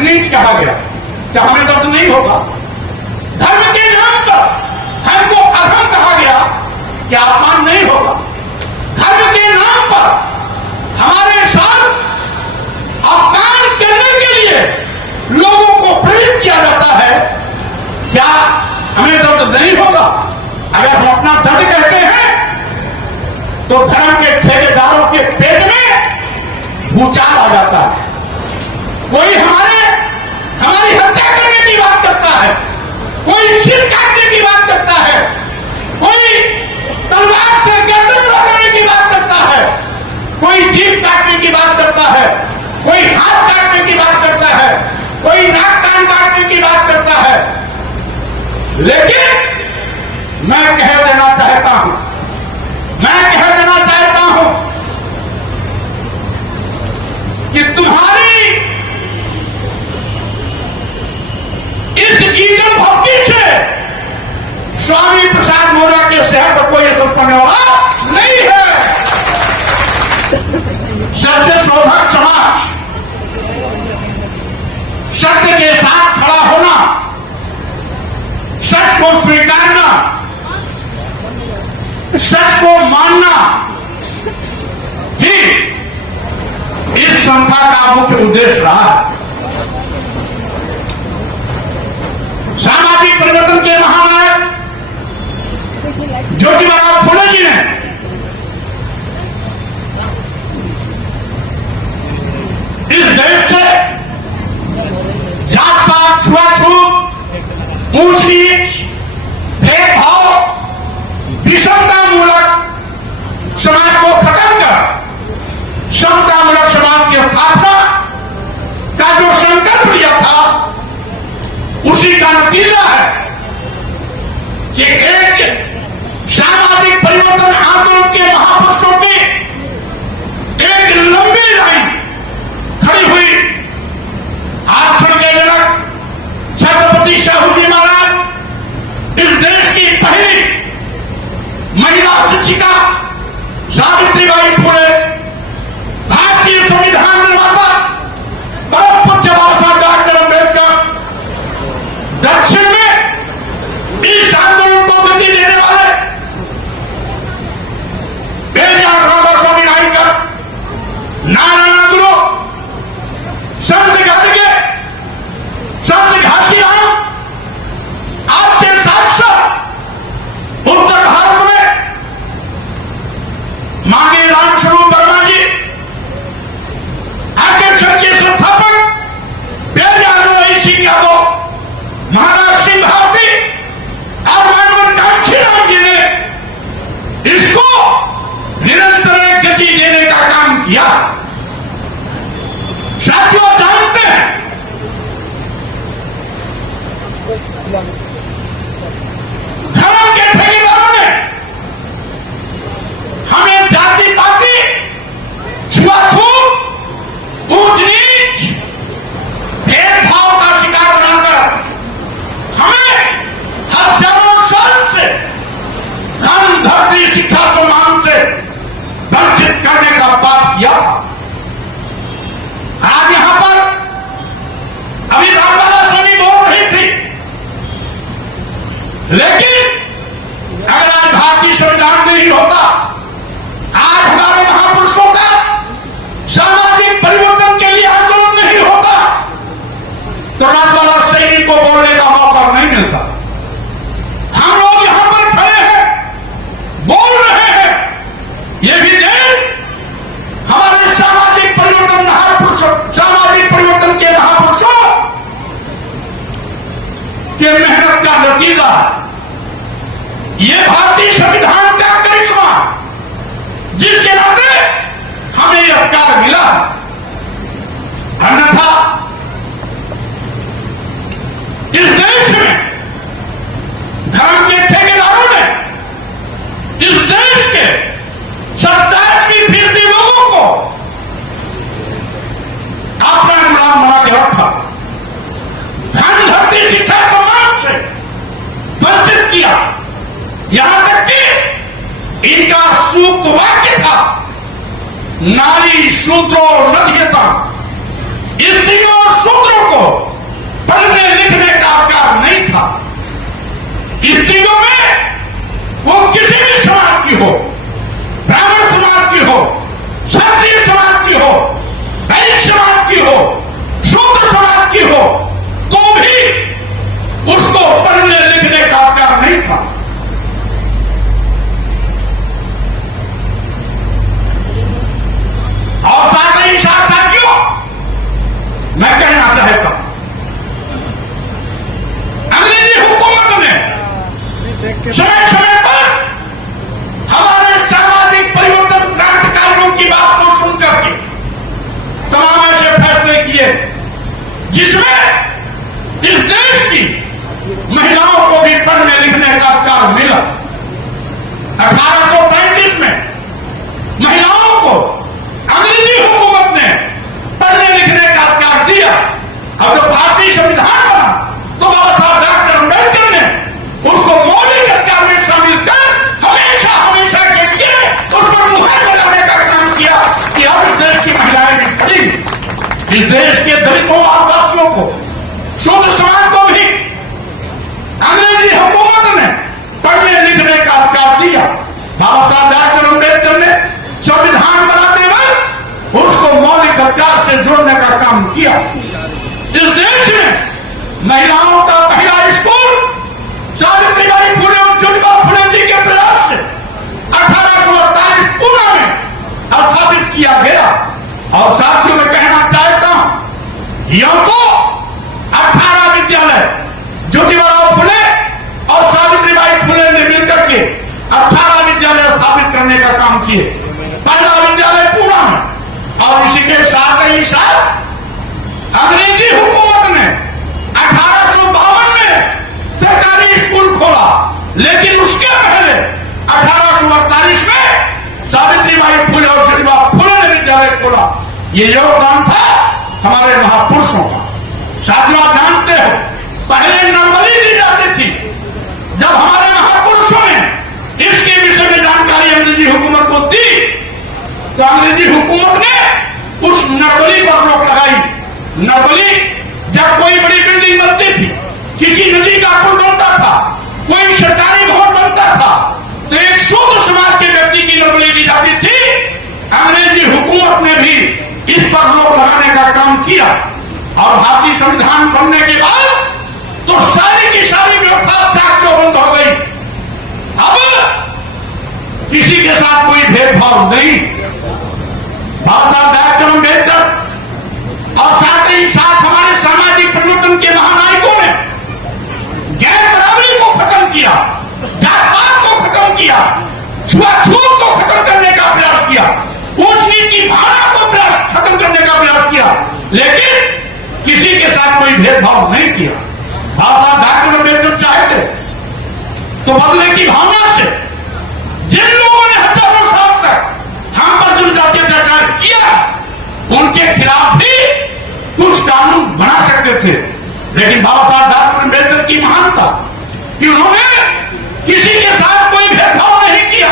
नीच कहा गया, क्या हमें दर्द नहीं होगा? धर्म के नाम पर हमको अधम कहा गया, क्या अपमान नहीं होगा? धर्म के नाम पर हमारे साथ अपमान करने के लिए लोगों को प्रेरित किया जाता है, क्या हमें दर्द नहीं होगा? अगर हम अपना दर्द कहते हैं तो धर्म के ठेकेदारों के पेट में भूचाल आ जाता है। कोई हमारी हत्या करने की बात करता है, कोई सिर काटने की बात करता है, कोई तलवार से गर्दन उड़ाने की बात करता है, कोई जीभ काटने की बात करता है, कोई हाथ काटने की बात करता है, कोई नाक कान काटने की बात करता है। लेकिन मैं कह देना चाहता हूं कि तुम्हारी इस ईगल भक्ति से स्वामी प्रसाद मौर्य के शहर पर कोई असर पड़ने वाला नहीं है। सत्य शोधक समाज, सत्य के साथ खड़ा होना, सच को स्वीकारना, सच को मानना ही इस संस्था का मुख्य उद्देश्य रहा है। सामाजिक परिवर्तन के महानायक ज्योतिबा फुले जी ने इस देश से जात पात, छुआछूत, ऊंच नीच, भेदभाव, विषमतामूलक समाज को खत्म कर समतामूलक समाज की स्थापना का जो संकल्प लिया था, उसी का नतीजा है कि एक सामाजिक परिवर्तन आंदोलन के महापुरुषों की एक लंबी लाइन खड़ी हुई। आश्रम के जनक छत्रपति साहू जी महाराज, इस देश की पहली महिला शिक्षिका सावित्रीबाई फुले, भारतीय संविधान निर्माता परम पूज्य बाबा साहब डॉक्टर अम्बेडकर, दक्षिण में इस आंदोलन को गति देने वाले बेजार रामास्वामी नायकर, नारायण गुरु, संत गाडगे, संत घासीराम, आपके साथ उत्तर भारत में मांगे रामस्वरूप वर्मा जी, आकर्षण के संस्थापक बेजार सिंह यादव, महाराज सिंह भारती और मानव कांशीराम जी ने इसको निरंतर गति देने का काम किया। साथियों, जानते हैं धर्म के ठेकेदारों ने हमें जाति पाति, छुआछूत, ऊंच नीच, भेदभाव का शिकार बनाकर हमें हजारों साल से धन, धरती, शिक्षा, सम्मान से वंचित करने का पाप किया। आज यहां पर अभी रामबाला सोनी बोल रही थी, लेकिन अगर आज भारतीय संविधान नहीं होता, आज हमारे महापुरुषों का सामाजिक परिवर्तन के लिए आंदोलन नहीं होता, तो रामबाला सैनी को बोलने का मौका नहीं मिलता। हम लोग यहां पर खड़े हैं, बोल रहे हैं, ये भी देश हमारे सामाजिक परिवर्तन के महापुरुषों के मेहनत का नतीजा है। ये भारतीय संविधान का करिश्मा, जिसके नाते हमें यह अधिकार मिला। अन्यथा इस देश में धर्म के ठेकेदारों ने इस देश के 27% लोगों को अपना गुलाम बना के रखा, धन, धरती, शिक्षा, सम्मान से वंचित किया। यहां तक कि इनका सूक्त वाक्य था, नारी शूद्रो न ध्येता, स्त्रियों और शूद्रों को पढ़ने लिखने का अधिकार नहीं था। स्त्रियों में वो किसी भी समाज की हो, ब्राह्मण समाज की हो, क्षत्रिय समाज की हो, वैश्य समाज की हो, शूद्र समाज की हो, तो भी उसको पढ़ने लिखने का अधिकार नहीं था। और साथ ही साथियों, मैं कहना चाहता हूं, अंग्रेजी हुकूमत ने समय समय पर हमारे सामाजिक परिवर्तन क्रांतिकारियों की बात को सुनकर के तमाम ऐसे फैसले किए जिसमें इस देश की महिलाओं को भी पढ़ने लिखने का अधिकार मिला। 1835 में महिलाओं को अंग्रेजी हुकूमत ने पढ़ने लिखने का अधिकार दिया। अब जब भारतीय संविधान बना तो बाबा साहब डॉक्टर अम्बेडकर ने उसको मौलिक अधिकार में शामिल कर हमेशा हमेशा के लिए उस पर मुहर लगाने का काम किया कि अब इस देश की महिलाएं भी पढ़ेंगी। इस देश के दलितों आदिवासियों को, शूद्र समाज को भी अंग्रेजी हुकूमत ने पढ़ने लिखने का अधिकार दिया। बाबा साहब डॉक्टर अम्बेडकर ने संविधान बनाते वक्त उसको मौलिक अधिकार से जोड़ने का काम किया। इस देश में महिलाओं का पहला स्कूल सावित्रीबाई फुले और ज्योतिबा फुले जी के प्रयास से 1848 पूना में स्थापित किया गया। और साथियों में कहना चाहता हूं, यह तो 18 विद्यालय ज्योतिबा फुले और सावित्रीबाई फुले ने मिलकर के 18 विद्यालय स्थापित करने का काम किए। पहला विद्यालय पूना में, और इसी के साथ ही साथ अंग्रेजी हुकूमत ने 1852 में सरकारी स्कूल खोला, लेकिन उसके पहले 1848 में सावित्रीबाई फुले और ज्योतिबा फुले ने विद्यालय खोला। ये योगदान था हमारे महापुरुषों का। साथियों, आप जानते हो पहले नर्मली दी जाती थी। जब हमारे महापुरुषों ने इसके विषय में जानकारी अंग्रेजी हुकूमत को दी तो अंग्रेजी हुकूमत ने उस नर्मली पर रोक लगाई। नर्मली जब कोई बड़ी बिल्डिंग बनती थी, किसी नदी का पुल बनता था, कोई सरकारी भवन बनता था, तो एक शूद्र समाज के व्यक्ति की नर्मली दी जाती थी। अंग्रेजी हुकूमत ने भी इस पर रोक लगाने का काम किया। और भारतीय संविधान बनने के बाद तो सारी की सारी व्यवस्था चाक बंद हो गई। अब किसी के साथ कोई भेदभाव नहीं। बाबा साहब डॉक्टर अम्बेडकर और साथ ही साथ हमारे सामाजिक परिवर्तन के महानायकों ने गैर बराबरी को खत्म किया, जातपात को खत्म किया, छुआछूत को खत्म करने का प्रयास किया, ऊंच नीच की भावना को खत्म करने का प्रयास किया, लेकिन किसी के साथ कोई भेदभाव नहीं किया। बाबा साहब डॉक्टर अम्बेडकर चाहते तो बदले की भावना से जिन लोगों ने हजारों साल तक हम पर जुल्म अत्याचार किया, उनके खिलाफ भी कुछ कानून बना सकते थे। लेकिन बाबा साहब डॉक्टर अम्बेडकर की महानता कि उन्होंने किसी के साथ कोई भेदभाव नहीं किया,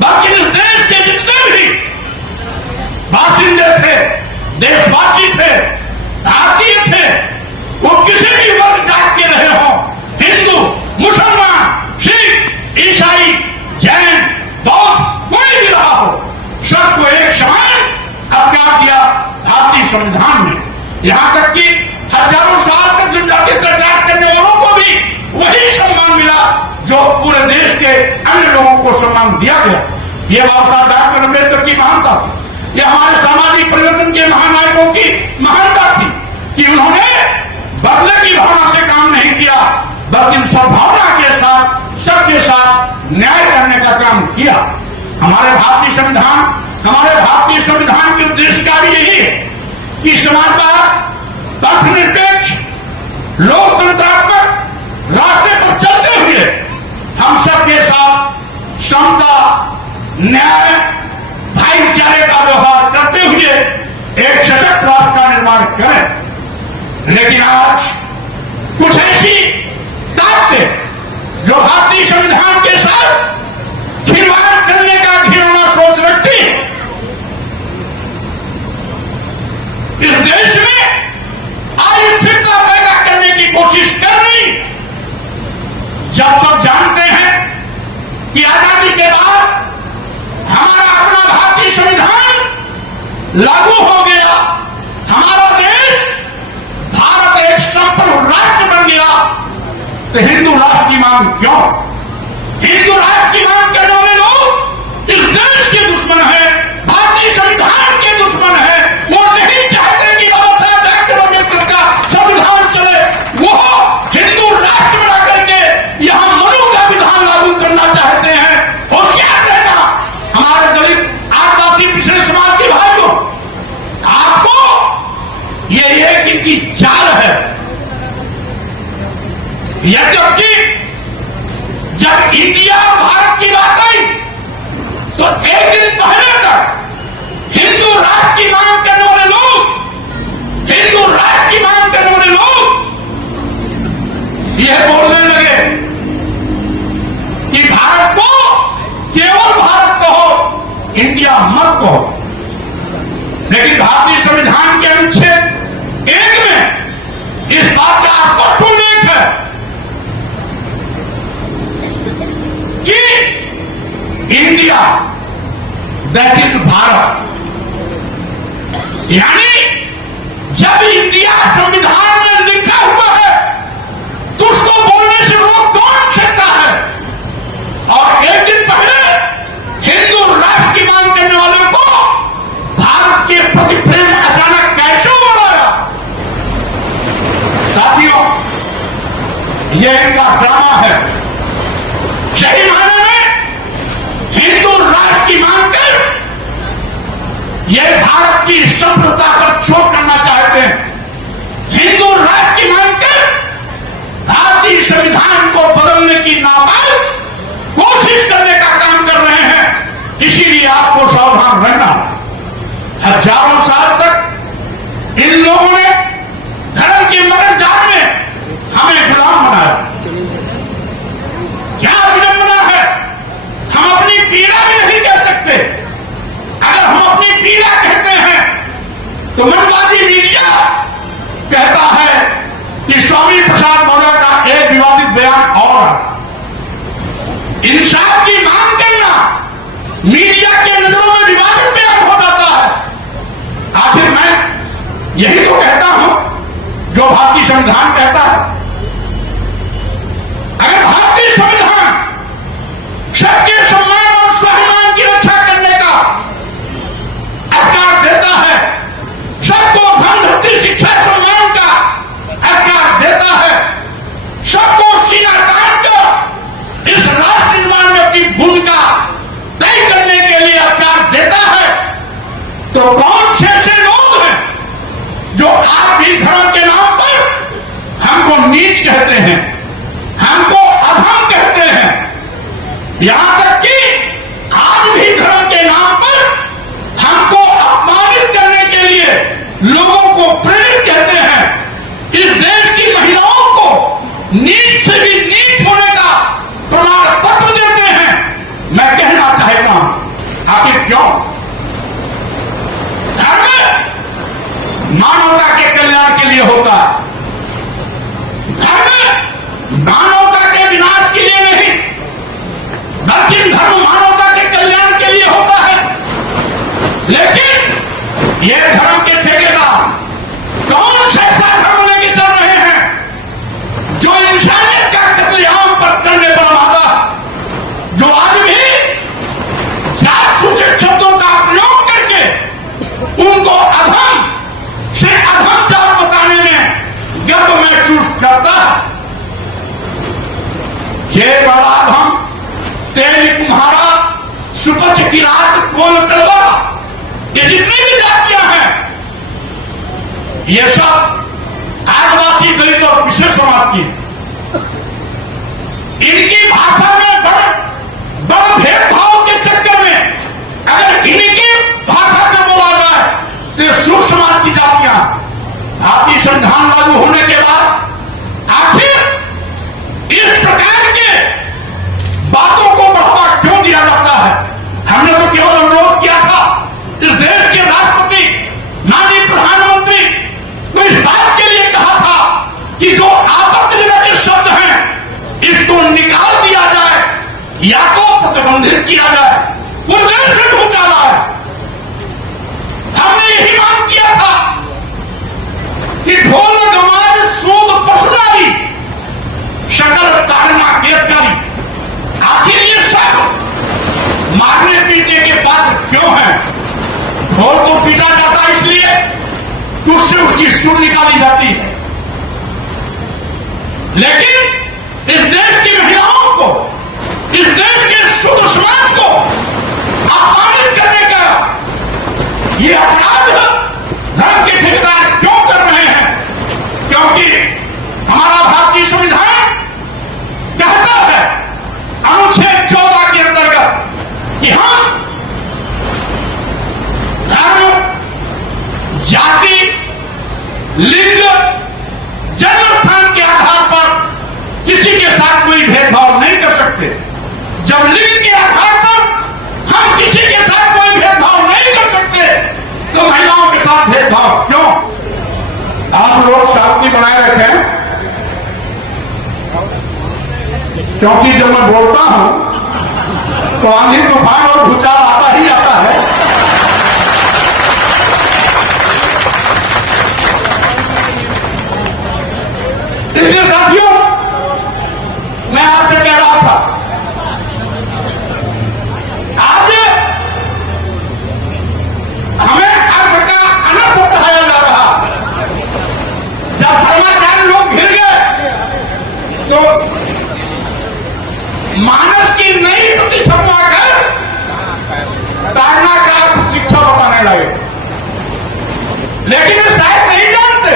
बल्कि इस देश के जितने भी बासिंदे थे, देशवासी थे, भारतीय थे, वो किसी भी वर्ग जात के रहे हो, हिंदू, मुसलमान, सिख, ईसाई, जैन, बौद्ध, कोई भी रहा हो, सबको एक समान अधिकार दिया भारतीय संविधान में। यहां तक कि हजारों साल तक जनजातीय अत्याचार करने वालों को भी वही सम्मान मिला जो पूरे देश के अन्य लोगों को सम्मान दिया गया। यह बाबा साहब डॉक्टर अम्बेडकर की महानता थी। यह हमारे सामाजिक परिवर्तन के महानायकों की महानता थी कि उन्होंने बदले की भावना से काम नहीं किया, बल्कि सद्भावना के साथ सबके साथ न्याय करने का काम किया। हमारे भारतीय संविधान के उद्देश्य का भी यही है कि समाजवाद, धर्मनिरपेक्ष, लोकतंत्रात्मक रास्ते पर चलते हुए हम सबके साथ समता, न्याय, भाईचारे का व्यवहार करते हुए एक सशक्त राष्ट्र का निर्माण करें। लेकिन आज कुछ ऐसी ताकतें जो भारतीय संविधान के साथ खिलवाड़ करने का घिनौना सोच रखती है, इस देश में कि आजादी के बाद हमारा अपना भारतीय संविधान लागू हो गया, हमारा देश भारत एक संप्रभु राष्ट्र बन गया, तो हिंदू राष्ट्र की मांग क्यों? हिंदू राष्ट्र की मांग करने वाले लोग इस देश के दुश्मन है, भारतीय संविधान के दुश्मन है। वो नहीं चाहते कि बाबा साहब डॉक्टर अम्बेडकर का संविधान चले, वो हिंदू राष्ट्र बना करके यहां मनु का विधान लागू करना चाहते हैं। होशियार रहना हमारे दलित आदिवासी पिछड़े समाज के भाइयों, आपको ये एक इनकी चाल है। यह जबकि जब इंडिया और भारत की बात आई तो एक दिन पहले तक हिंदू राष्ट्र की मांग करने वाले लोग, हिंदू राष्ट्र की मांग करने वाले लोग यह बोलने लगे कि भारत को केवल भारत कहो, इंडिया मत कहो। लेकिन भारतीय संविधान के अनुच्छेद 1 में इस बात का स्पष्ट उल्लेख है कि इंडिया दैट इज भारत, यानी जब इंडिया संविधान में लिखा हुआ है तो उसको बोलने से रोक कौन सकता है? और एक दिन पहले हिंदू राष्ट्र की मांग करने वालों को भारत के प्रति प्रेम अचानक कैसे उमड़ा? साथियों, यह इनका ड्रामा है। सही मायने में हिंदू राष्ट्र की मांग कर यह भारत की संप्रभुता पर चोट करना चाहते हैं। हिंदू राष्ट्र की मांग कर भारतीय संविधान को बदलने की नापाक कोशिश करने का काम कर रहे हैं। इसीलिए आपको सावधान रहना। हजारों साल तक इन लोगों ने धर्म के मदद जाल में हमें गुलाम बनाया। क्या विडंबना है, हम अपनी पीड़ा भी नहीं कह सकते। अगर हम अपनी पीड़ा कहते हैं तो मनवादी मीडिया कहता है कि स्वामी प्रसाद मौर्य का एक विवादित बयान और इंसाफ की मांग करना मीडिया के नजरों में विवादित बयान हो जाता है। आखिर मैं यही तो कहता हूं जो भारतीय संविधान कहता है। अगर भारतीय संविधान सबके सम्मान और स्वाभिमान की रक्षा करने का अधिकार देता है, सबको धन धरती शिक्षा सम्मान का अधिकार देता है, सबको सीना तान कर इस राष्ट्र निर्माण में अपनी भूमिका तय करने के लिए अधिकार देता है, तो कौन से ऐसे लोग हैं जो आप भी धर्म के नाम पर हमको नीच कहते हैं, हमको अधम कहते हैं, यहां तक कि आज भी धर्म के नाम पर हमको अपमानित करने के लिए लोगों को प्रेरित कहते हैं। इस देश की महिलाओं को नीच से भी नीच होने का प्रमाण पत्र देते हैं। मैं कहना चाहता हूं, आखिर क्यों? धर्म मानवता के कल्याण के लिए होता है, धर्म मानवता के विनाश के लिए नहीं, बल्कि धर्म मानवता के कल्याण के लिए होता है। लेकिन ये धर्म के ठेकेदार कौन सा ऐसा धर्म लेके चल रहे हैं जो इंसानियत का कत्लेआम पर करने पर आमादा, जो आज भी जात सूचक शब्दों का प्रयोग करके उनको अधम से अधम जात बताने में गर्व महसूस करता है। ये बड़ा अधम तेरी तुम्हारा सुपच की रात कोल तलवा, ये जितनी भी जातियां हैं ये सब आदिवासी दलित और पिछड़े समाज की, इनकी भाषा में बड़ा भेदभाव के चक्कर में अगर इनकी भाषा से बोला जाए तो सूक्ष्म समाज की जातियां भारतीय संविधान लागू होने के बाद आखिर इस प्रकार के बातों को बढ़ावा क्यों दिया जाता है? हमने तो केवल अनुरोध किया था इस देश के राष्ट्रपति माननीय प्रधानमंत्री को इस बात के लिए कहा था कि जो आपत्तिजनक शब्द हैं इसको निकाल दिया जाए, या तो कि ढोल गमार सूद पसुदारी शकल ताड़ना गिरफ्तारी। आखिर ये सब मारने पीटने के बाद क्यों है? ढोल को पीटा जाता है इसलिए कि उससे उसकी सुर निकाली जाती है, लेकिन इस देश की महिलाओं को, इस देश के शुद्ध समाज को अपमानित करने का ये अपराध धर्म के ठेकेदार क्यों कर रहे हैं? क्योंकि हमारा भारतीय संविधान कहता है अनुच्छेद 14 के अंतर्गत कि हम धर्म, जाति, लिंग, जन्म स्थान के आधार पर किसी के साथ कोई भेदभाव नहीं कर सकते। जब लिंग के आधार पर हम किसी के साथ कोई भेदभाव नहीं कर सकते तो महिलाओं के साथ भेदभाव क्यों? आप लोग शांति बनाए रखें, क्योंकि जब मैं बोलता हूं तो आंधी तूफान और भूचाल आता ही आता है। इसलिए साथियों, मैं आपसे कह रहा था, आज हमें अर्थ का अनर्थ उठाया जा रहा। जब धर्माचार्य लोग घिर गए तो मानस की नई प्रति छपवा कर ताड़ना का अर्थ शिक्षा बताने लगे, लेकिन वे शायद नहीं जानते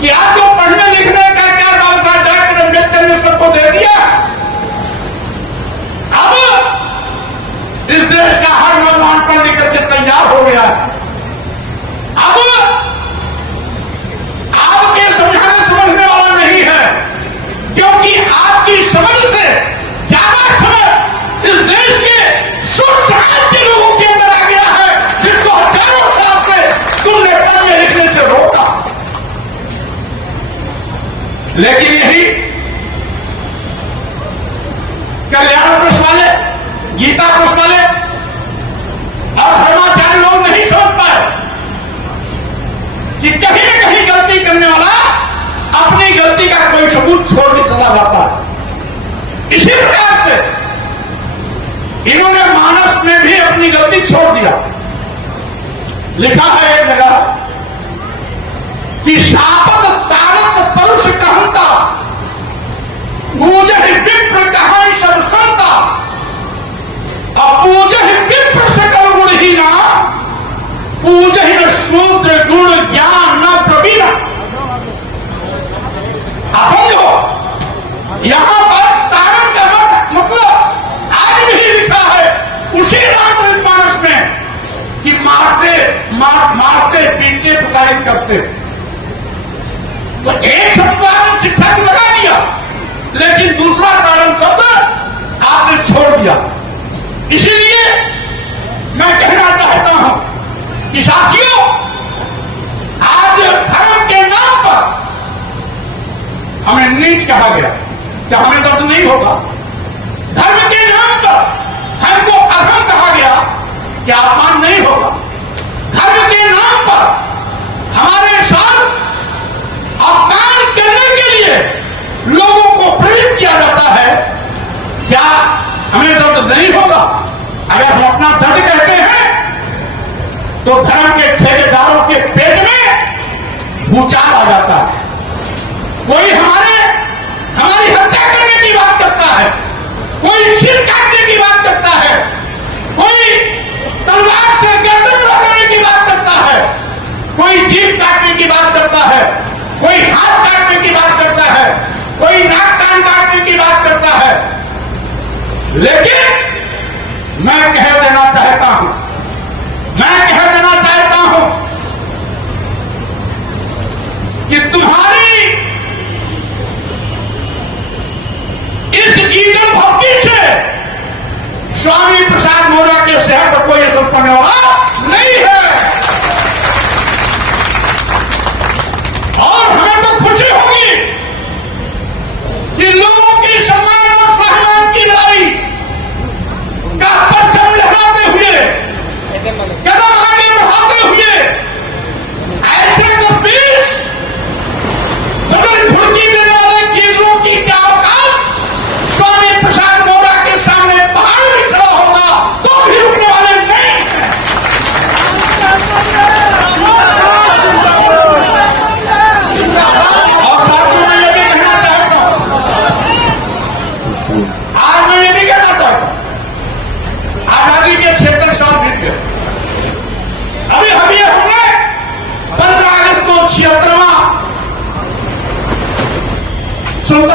कि आज जो पढ़ने लिखने का क्या बाबा डॉक्टर अम्बेडकर ने सबको दे दिया, अब इस देश का हर नौजवान पढ़ लिख करके तैयार हो गया है। अब आपके समझाने समझने वाला नहीं है, क्योंकि आपकी समझ से ज्यादा समझ इस देश के शुद्ध समाज के लोगों के अंदर आ गया है, जिसको हजारों साल से तुमने पढ़ने लिखने से रोका। लेकिन यही कल्याण पुरुष वाले, गीता पुरुष वाले और धर्माचार्य लोग नहीं समझ पाए कि कहीं न कहीं गलती करने वाला अपनी गलती का कोई सबूत छोड़ के चला जाता है। इसी प्रकार से इन्होंने मानस में भी अपनी गलती छोड़ दिया। लिखा है एक जगह कि शापत तारत परुष कहता, पूज विप्र कहां सब संता, अपूज विप्र सकल गुणहीना, पूज शूद्र गुण ज्ञान न प्रवीण। आप समझो, यहां पर तारण का मतलब आज भी लिखा है उसी रामचरितमानस में कि मारते पीटते प्रताड़ित करते। तो एक शब्द आपने शिक्षा को लगा दिया, लेकिन दूसरा कारण शब्द आपने छोड़ दिया। इसीलिए मैं कहना चाहता हूं कि साथियों, आज धर्म के नाम पर हमें नीच कहा गया, क्या हमें दर्द नहीं होगा? धर्म के नाम पर हमको अधम कहा गया, क्या अपमान नहीं होगा? धर्म के नाम पर हमारे साथ अपमान करने के लिए लोगों को प्रेरित किया जाता है, क्या हमें दर्द नहीं होगा? अगर हम अपना दर्द कहते हैं तो धर्म के ठेकेदारों के पेट में भूचाल आ जाता है। कोई हमारी हत्या करने की बात करता है, कोई सिर काटने की बात करता है, कोई तलवार से गर्दन उड़ाने की बात करता है, कोई जीभ काटने की बात करता है, कोई हाथ काटने की बात करता है, कोई नाक कान काटने की बात करता है। लेकिन मैं कह देना चाहता हूं कि तुम्हारी इस ईगल भक्ति से स्वामी प्रसाद मौर्य के शहर पर कोई असर पड़ने वाला नहीं है। और हमें तो खुशी होगी कि लोगों की सम्मान और सम्मान की लड़ाई का परचम लहराते हुए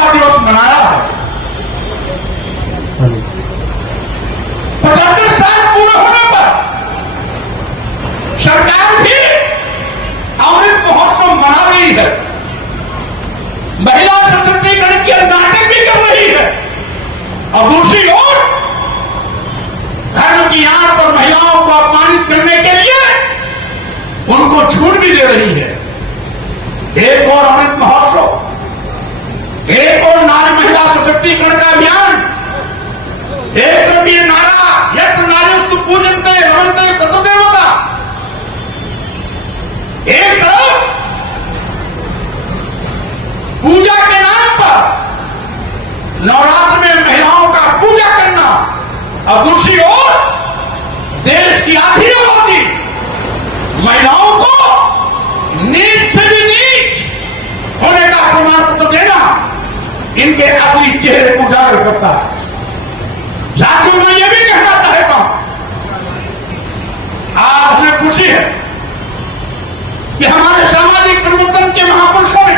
का दिवस मनाया है। 75 साल पूरे होने पर सरकार भी अमृत महोत्सव मना रही है, महिला सशक्तिकरण के नाटक भी कर रही है, और दूसरी ओर धर्म की आड़ पर महिलाओं को अपमानित करने के लिए उनको छूट भी दे रही है। एक और अमृत महोत्सव, एक और नारी महिला सशक्तिकरण का अभियान, एक तरफ ये नारा यत्र नारी पूजनते रमनते तत्देवता, एक तरफ पूजा के नाम पर नवरात्र में महिलाओं का पूजा करना, और दूसरी ओर देश की आधी आबादी महिलाओं को नीच से भी नीच होने का प्रमाण पत्र देना इनके असली चेहरे को उजागर करता है। साथियों, मैं ये भी कहना चाहता हूं, आज हमें खुशी है कि हमारे सामाजिक परिवर्तन के महापुरुषों ने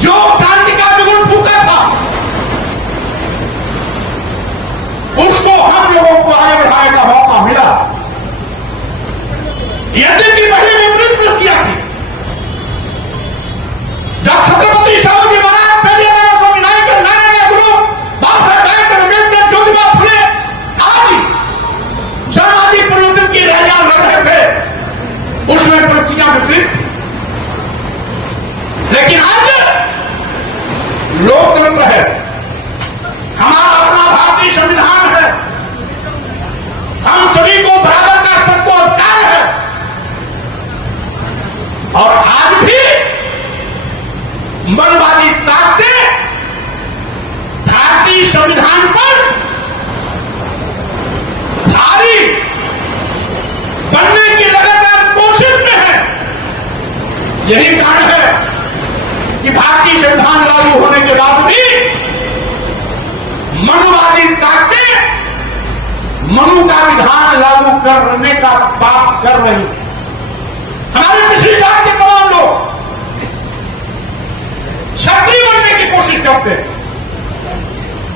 जो क्रांति का बिगुल फूका था, उसको हम लोगों को आगे बढ़ाने का मौका मिला। यद्यपि पहले विपरीत प्रक्रिया थी, जब छत्रपति शिवाजी महाराज, पहले स्वामी नायक, नारायण नेहरू, बाबा साहेब अम्बेडकर, ज्योतिबा फुले आदि सामाजिक परिवर्तन की लहर लग रहे थे, उसमें प्रक्रिया विपरीत थी। लेकिन आज लोकतंत्र है, हमारा अपना भारतीय संविधान है, हम सभी को बराबर का सबको अधिकार है, और आज भी मनवादी ताकतें भारतीय संविधान पर भारी बनने की लगातार कोशिश में है। यही कारण है कि भारतीय संविधान लागू होने के बाद भी मनुवादी ताकतें मनु का विधान लागू करने का पाप कर रही है। हमारे पिछली जात के तमाम लोग क्षत्रिय बनने की कोशिश करते हैं,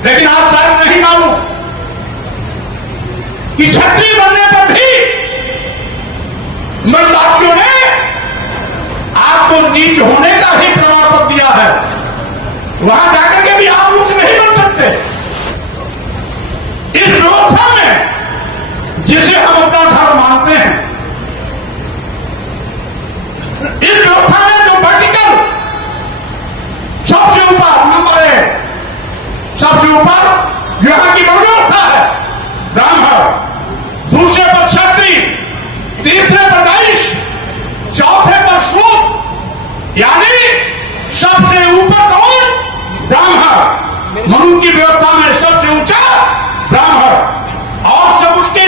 लेकिन आप शायद नहीं मालूम कि क्षत्रिय बनने पर भी मनवादियों ने आपको नीच होने का ही प्रमाण पत्र दिया है। वहां जाकर के भी आप उच्च नहीं बन सकते। इस व्यवस्था में जिसे हम अपना धर्म मानते हैं, इस व्यवस्था में जो वर्टिकल सबसे ऊपर नंबर 1, सबसे ऊपर यहां की व्यवस्था है ब्राह्मण, दूसरे पर क्षत्रिय, तीसरे पर वैश्य, चौथे पर शूद्र, यानी सबसे ऊपर कौन? ब्राह्मण। मनु की व्यवस्था में सबसे ऊंचा ब्राह्मण, और सब उसके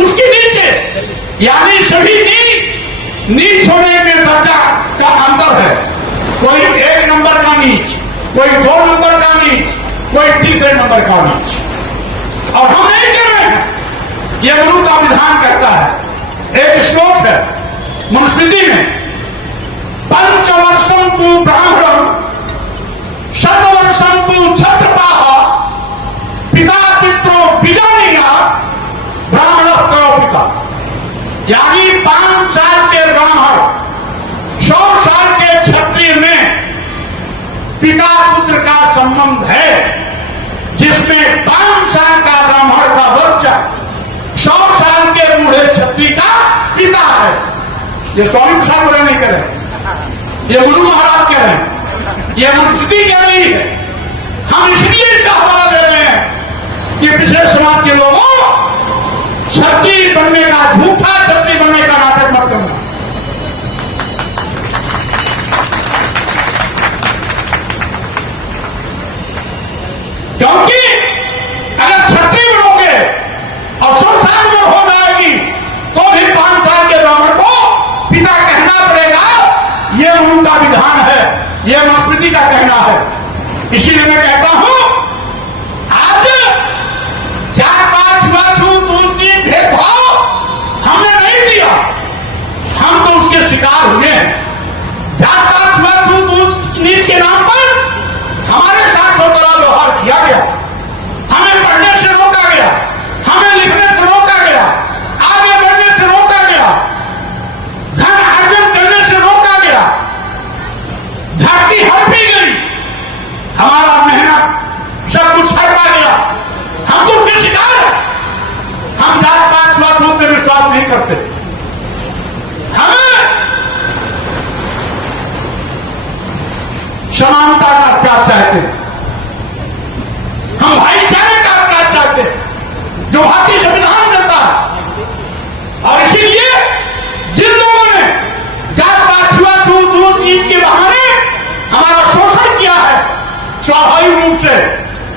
उसके नीचे, यानी सभी नीच होने के दर्जा का अंतर है। कोई 1 नंबर का नीच, कोई 2 नंबर का नीच, कोई तीसरे नंबर का नीच। और हम नहीं कह रहे हैं, यह मनु का विधान कहता है। एक श्लोक है मनुस्मृति में, पंचवर्षम तु ब्राह्मणम शतवर्षम तु क्षत्रपाः पिता पित्रो बीजानीया ब्राह्मण करो पिता। यानी 5 साल के ब्राह्मण 100 साल के क्षत्रिय में पिता पुत्र का संबंध है, जिसमें 5 साल का ब्राह्मण का बच्चा 100 साल के बूढ़े क्षत्रिय का पिता है। ये स्वामी प्रसाद बोले नहीं कह रहे, ये गुरु महाराज कह रहे हैं, ये मनुस्मृति कह रही है। हम इसलिए इसका हवाला दे रहे हैं कि पिछले समाज के लोगों क्षत्रिय बनने का, झूठा क्षत्रिय बनने का नाटक मत करना। क्योंकि अगर क्षत्रिय बनोगे और 100 साल में हो जाएगी तो भी 5 साल के ब्राह्मण को पिता कहना पड़ेगा। यह उनका विधान है, यह मनुस्मृति का कहना है। इसीलिए मैं कहता हूं, आज 4-5 छूत ऊंची भेदभाव हमने नहीं दिया,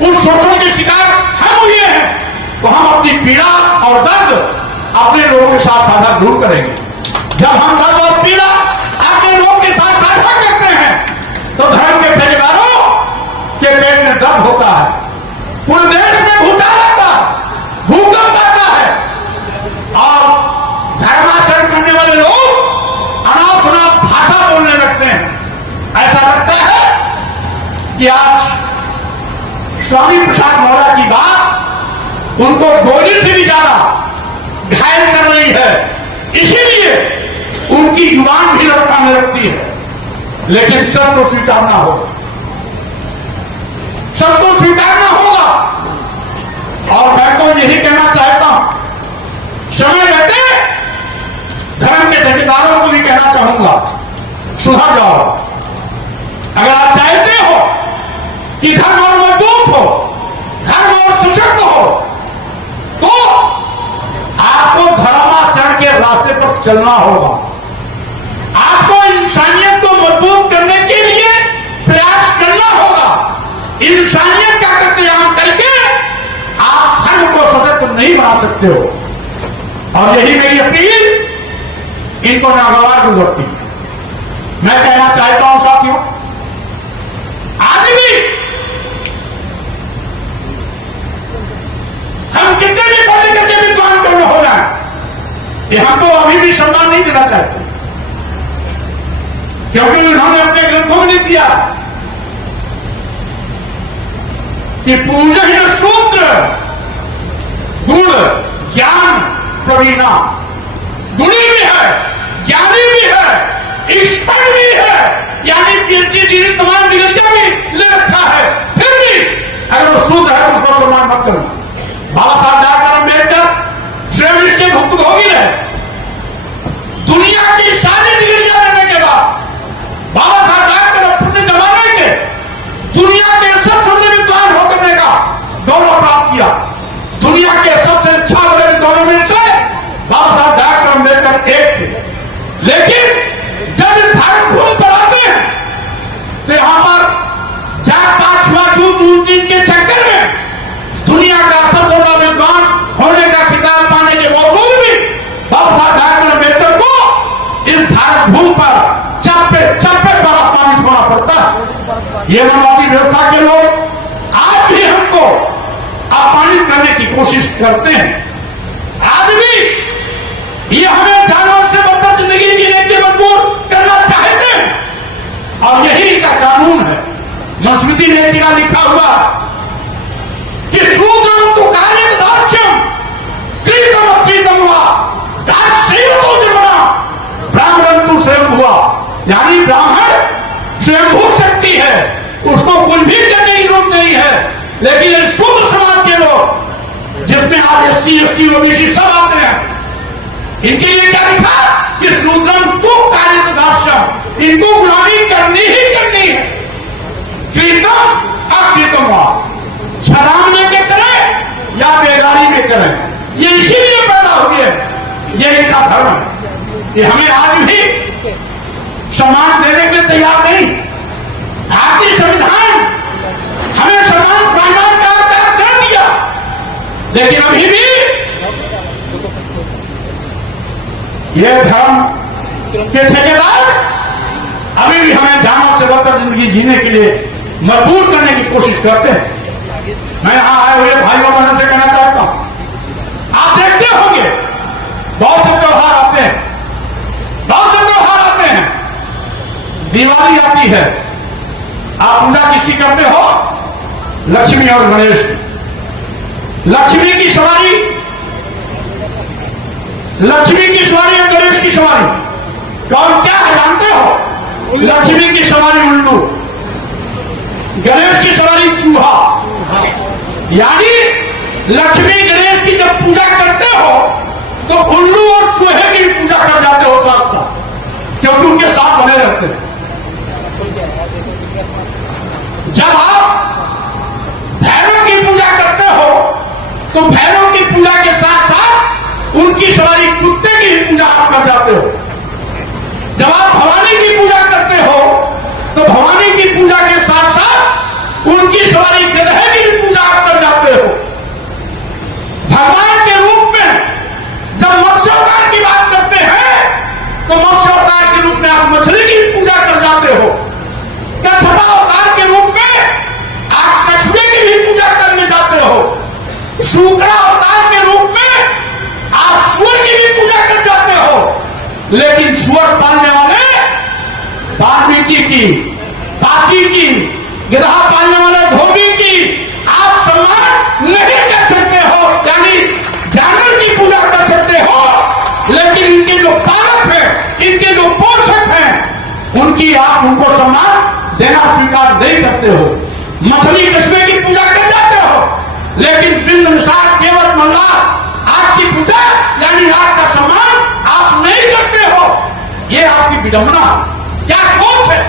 उस शोषण के शिकार हम हुए हैं, तो हम अपनी पीड़ा और दर्द अपने लोगों के साथ साझा दूर करेंगे। जब हम दर्द और पीड़ा अपने लोगों के साथ साझा करते हैं तो धर्म के ठेकेदारों के पेट में दर्द होता है, पूरे देश में भूचाल आता है, भूकंप आता है और धर्माचरण करने वाले लोग अनाप शनाप भाषा बोलने लगते हैं। ऐसा लगता है कि आज स्वामी प्रसाद मौर्य की बात उनको गोली से भी ज्यादा घायल कर रही है, इसीलिए उनकी जुबान भी लटकाने लगती है। लेकिन सच को स्वीकारना होगा, सच को स्वीकारना होगा। और मैं तो यही कहना चाहता हूं, समय रहते धर्म के ठेकेदारों को भी कहना चाहूंगा, सुधर जाओ। अगर आप चाहते हो कि धर्म और मजबूत हो, धर्म और सशक्त हो, तो आपको धर्माचरण के रास्ते पर चलना होगा। आपको इंसानियत को मजबूत करने के लिए प्रयास करना होगा। इंसानियत का कत्लेआम करके आप धर्म को सशक्त नहीं बना सकते हो। और यही मेरी अपील इनको नागवार गुजरती है। मैं कहना चाहता हूं साथियों, आज भी हम कितने भी पढ़े करके विद्वान क्यों न हो जाए, ये हमको अभी भी सम्मान नहीं देना चाहते, क्योंकि उन्होंने अपने ग्रंथों में लिख दिया कि पूजन शूद्र गुण ज्ञान प्रवीणा। गुणी भी है, ज्ञानी भी है, एक्सपर्ट भी है, यानी पीएचडी डिग्री तमाम डिग्रियां भी ले रखा है, फिर भी अगर वो शूद्र है तो उसको सम्मान मत करो। बाबा साहब डॉक्टर अम्बेडकर स्वयं इसके भुक्तभोगी रहे। दुनिया की सारी डिग्रियां लेने के बाद बाबा साहब डॉक्टर अपने जमाने के दुनिया के सबसे बड़े विद्वान होकर का गौरव प्राप्त किया। दुनिया के सबसे अच्छा बड़े विद्वानों में से बाबा साहब डॉक्टर अम्बेडकर एक थे। लेकिन जब इस भारत भूमि पर आते हैं तो यहां पर जात पात छुआछूत दूरबीन के चक्कर में दुनिया का सबसे बड़ा विद्वान होने का खिताब पाने के बावजूद भी बाबा साहब डॉक्टर अम्बेडकर को इस भारत भूमि पर चप्पे चप्पे पर अपमानित होना पड़ता है। ये मनवादी व्यवस्था के लोग आज भी हमको अपमानित करने की कोशिश करते हैं। आज भी ये हमें जानवर से बदतर जिंदगी जीने के मजबूर करना चाहते हैं और यही का कानून है। मनुस्मृति ने एक जगह लिखा हुआ कि शूद्रम तो कार्य दाक्ष्यम कृतम प्रीतम हुआ दाक्ष्य तो जन्मना ब्राह्मण तो स्वयं हुआ। यानी ब्राह्मण स्वयंभू शक्ति है, उसको कुछ भी करने की जरूरत नहीं है। लेकिन शूद्र समाज के लोग जिसमें आज एससी एसटी ओबीसी सब आते हैं, इनके लिए क्या लिखा कि शूद्रम तो कार्य दाक्ष्यम, इनको गुलामी करनी ही करनी है। कृतम अकृतम हुआ, छलांग में के करें या बेगारी में करें, ये इसीलिए पैदा हुए हैं। ये इनका धर्म है। ये हमें आज भी सम्मान देने के लिए तैयार नहीं। भारतीय संविधान हमें सम्मान प्राइमर का अधिकार दे दिया, लेकिन अभी भी ये धर्म के ठेकेदार अभी भी हमें जानवर से बदतर जिंदगी जीने के लिए मजबूर करने की कोशिश करते हैं। मैं यहां आए हुए भाइयों बहनों से कहना चाहता हूं, आप देखते होंगे बहुत से त्योहार आते हैं, बहुत से त्योहार आते हैं। दिवाली आती है, आप पूजा किसकी करते हो? लक्ष्मी और गणेश की। लक्ष्मी की सवारी, लक्ष्मी की सवारी और गणेश की सवारी कौन क्या है जानते हो? लक्ष्मी की सवारी उल्लू, गणेश की सवारी चूहा। यानी लक्ष्मी गणेश की जब पूजा करते हो तो उल्लू और चूहे की पूजा कर जाते हो साथ साथ, क्योंकि उनके साथ बने रहते हैं। जब आप भैरव की पूजा करते हो तो भैरव की पूजा के साथ साथ उनकी सवारी कुत्ते की पूजा आप कर जाते हो। जब आप भवानी की पूजा करते हो तो भवानी की पूजा के साथ साथ उनकी सवारी गधे की भी पूजा लेकिन सुअर पालने वाले वाल्मीकि की, काशी की, गिरहा पालने वाले धोबी की आप सम्मान नहीं कर सकते हो। यानी जानवर की पूजा कर सकते हो, लेकिन इनके जो पालक हैं, इनके जो पोषक हैं, उनकी आप उनको सम्मान देना स्वीकार नहीं करते हो। मछली कृष्ण की पूजा कर जाते हो, लेकिन बिंद निषाद केवट मल्लाह आग की पूजा यानी आग का सम्मान आप नहीं करते हो। ये आपकी विडंबना। क्या सोच है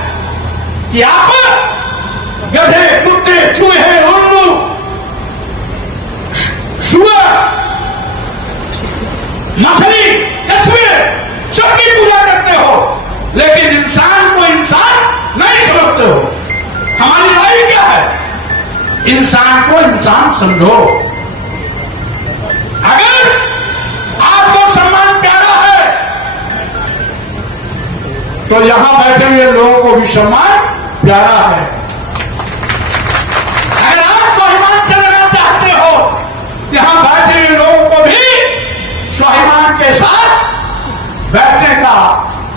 कि आप गधे, कुत्ते, चूहे, उल्लू, सुअर, मछली, कछुए सबकी पूजा करते हो, लेकिन इंसान को इंसान नहीं समझते हो। हमारी राय क्या है? इंसान को इंसान समझो। अगर आपको सम्मान प्यारा है तो यहां बैठे हुए लोगों को भी सम्मान प्यारा है। अगर आप स्वाभिमान चलाना चाहते हो, यहां बैठे हुए लोगों को भी स्वाभिमान के साथ बैठने का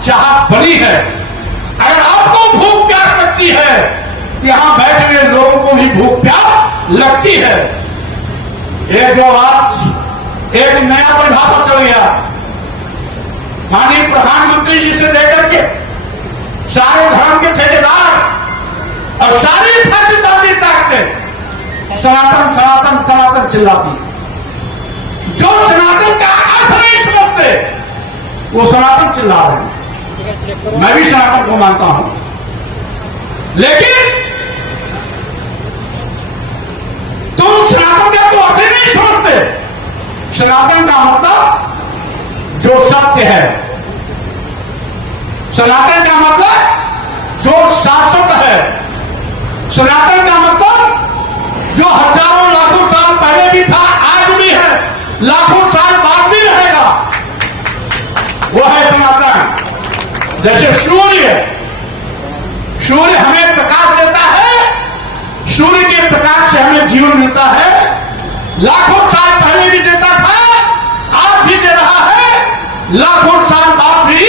चाहत बड़ी है। अगर आपको भूख प्यास लगती है, यहां बैठे हुए लोगों को भी भूख प्यास लगती है। एक जो आज एक नया परिभाषा चल गया, माननीय प्रधानमंत्री जी से लेकर के सारे धर्म के ठेकेदार और सारी फैसलेदारी ताकते सनातन सनातन सनातन चिल्लाती। जो सनातन का अर्थ नहीं समझते वो सनातन चिल्ला रहे हैं। मैं भी सनातन को मानता हूं, लेकिन तुम सनातन का तो अर्थ ही नहीं समझते। सनातन का मतलब जो सत्य है, सनातन का मतलब जो शाश्वत है, सनातन का मतलब जो हजारों लाखों साल पहले भी था, आज भी है, लाखों साल बाद भी रहेगा, वो है सनातन। जैसे सूर्य हमें प्रकाश देता है, सूर्य के प्रकाश से हमें जीवन मिलता है, लाखों साल पहले भी देता था, आज भी दे रहा है, लाखों साल बाद भी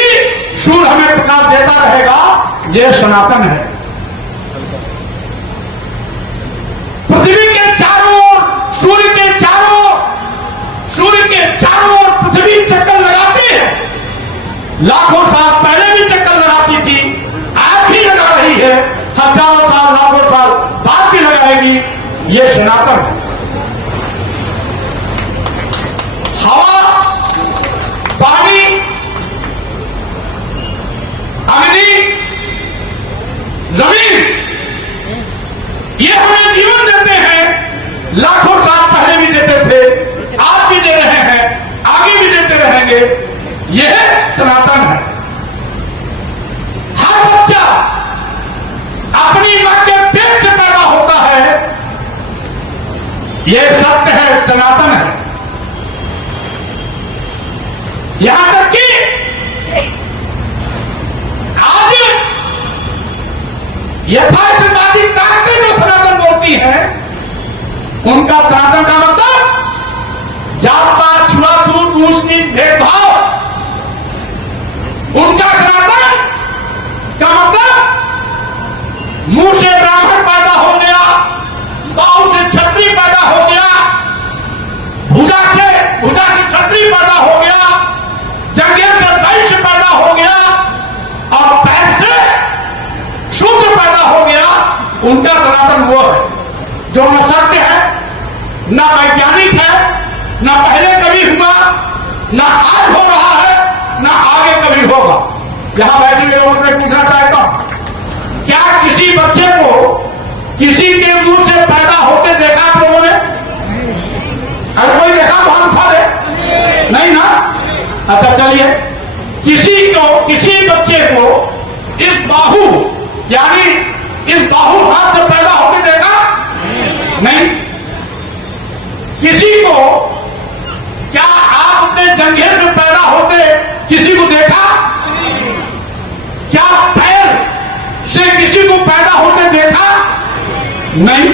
सूर्य हमें प्रकाश देता रहेगा। यह सनातन है। पृथ्वी के चारों ओर, सूर्य के चारों ओर पृथ्वी चक्कर लगाती है। लाखों साल पहले भी चक्कर लगाती थी, आज भी लगा रही है, हजारों साल लाखों साल बाद भी लगाएगी। यह सनातन है। हवा, पानी, अग्नि, जमीन, ये हमें जीवन देते हैं। लाखों साल पहले भी देते थे, आज भी दे रहे हैं, आगे भी देते रहेंगे। यह सनातन है। हर बच्चा अपनी मां के पेट से पैदा होता है, यह सत्य है, सनातन है। यहां तक कि आज यथार्थवादी ताकतें जो सनातन बोलती हैं, उनका सनातन का मतलब जात पात, छुआछूत, ऊंच नीच, भेदभाव, उनका सनातन का मतलब मुंह से ब्राह्मण पैदा हो गया, बाहु से क्षत्रिय पैदा हो गया, भुजा से क्षत्रिय पैदा हो गया, जंघे से वैश्य पैदा हो गया और पैर से शूद्र पैदा हो गया। उनका सनातन वो है जो न सत्य है, न वैज्ञानिक है, न पहले कभी हुआ, न आज हो रहा है, न आगे कभी होगा। यहां बैठे हुए लोगों से पूछना चाहता हूं, क्या किसी बच्चे को किसी के मुंह से पैदा होते देखा आप लोगों ने? अगर कोई देखा तो हम खा दे, नहीं ना? अच्छा चलिए, किसी बच्चे को इस बाहु यानी इस बाहु हाथ से पैदा होते देखा? नहीं। किसी को क्या आप अपने जंघे से पैदा होते किसी को देखा? क्या पैर से किसी को पैदा होते देखा? नहीं।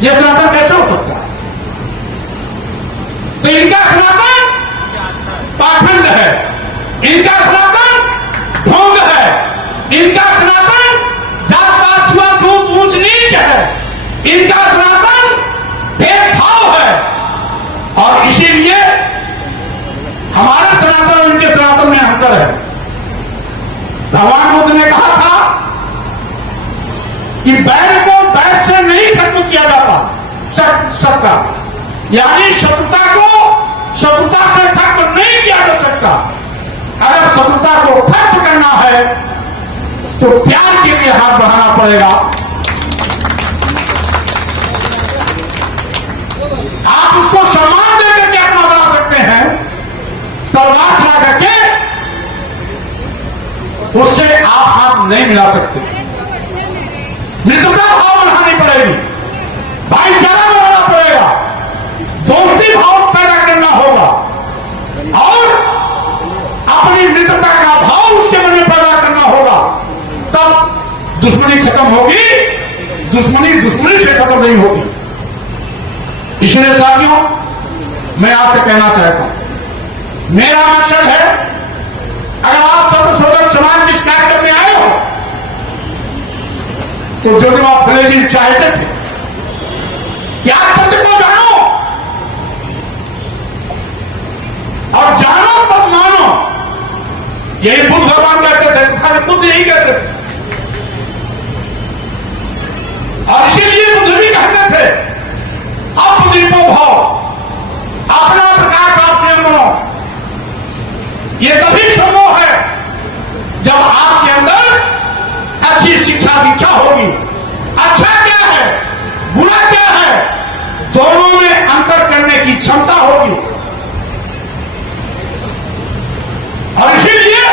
यह सनातन कैसे हो सकता है? तो इनका सनातन पाखंड है, इनका सनातन इनका सनातन जात पात छुआछूत ऊंच नीच है, इनका सनातन भेदभाव है। और इसीलिए हमारा सनातन और इनके सनातन में अंतर है। भगवान बुद्ध ने कहा था कि बैर को बैर से नहीं खत्म किया जाता सकता, यानी शत्रुता को शत्रुता से खत्म नहीं किया जा सकता। अगर शत्रुता को खत्म करना है तो प्यार के लिए हाथ बढ़ाना पड़ेगा। आप उसको सम्मान देकर के अपना बना सकते हैं, तलवार चला करके उससे आप हाथ नहीं मिला सकते। मित्रता भाव बढ़ानी पड़ेगी, भाईचारा बढ़ाना पड़ेगा, दोस्ती भाव पैदा करना होगा और अपनी मित्रता का भाव उसके मन में पैदा करना होगा। तब दुश्मनी खत्म होगी, दुश्मनी से खत्म नहीं होगी। इसलिए साथियों, मैं आपसे कहना चाहता हूं, मेरा मकसद है, अगर आप सर्वसोदर समाज के इस कार्यक्रम में आए हो तो जो आप फलेगी चाहते थे कि आप सत्य को जानो और जानो तब मानो, यही बुद्ध भगवान कहते थे, खाली बुद्ध यही कहते थे। और इसीलिए बुद्ध भी कहते थे अपदीपो भाव, अपना प्रकाश आप स्वयं बनो। ये तभी संभव है जब आपके अंदर अच्छी शिक्षा दीक्षा होगी। अच्छा क्या है, बुरा क्या है, दोनों में अंतर करने की क्षमता होगी। और इसीलिए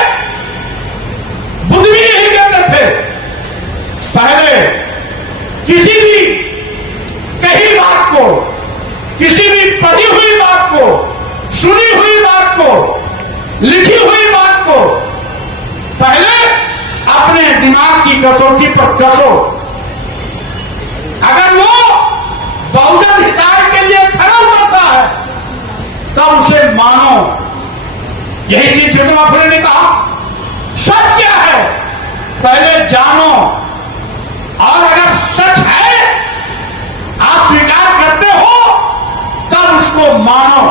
बुद्ध भी यही कहते थे, पहले किसी भी कही बात को, किसी भी पढ़ी हुई बात को, सुनी हुई बात को, लिखी हुई बात को पहले अपने दिमाग की कसौटी पर कसो। अगर वो बहुजन हिताय के लिए खड़ा उतरता है तब उसे मानो। यही चीज चेतन फुले ने कहा, सच क्या है पहले जानो, और अगर सच है आप स्वीकार करते हो तब उसको मानो।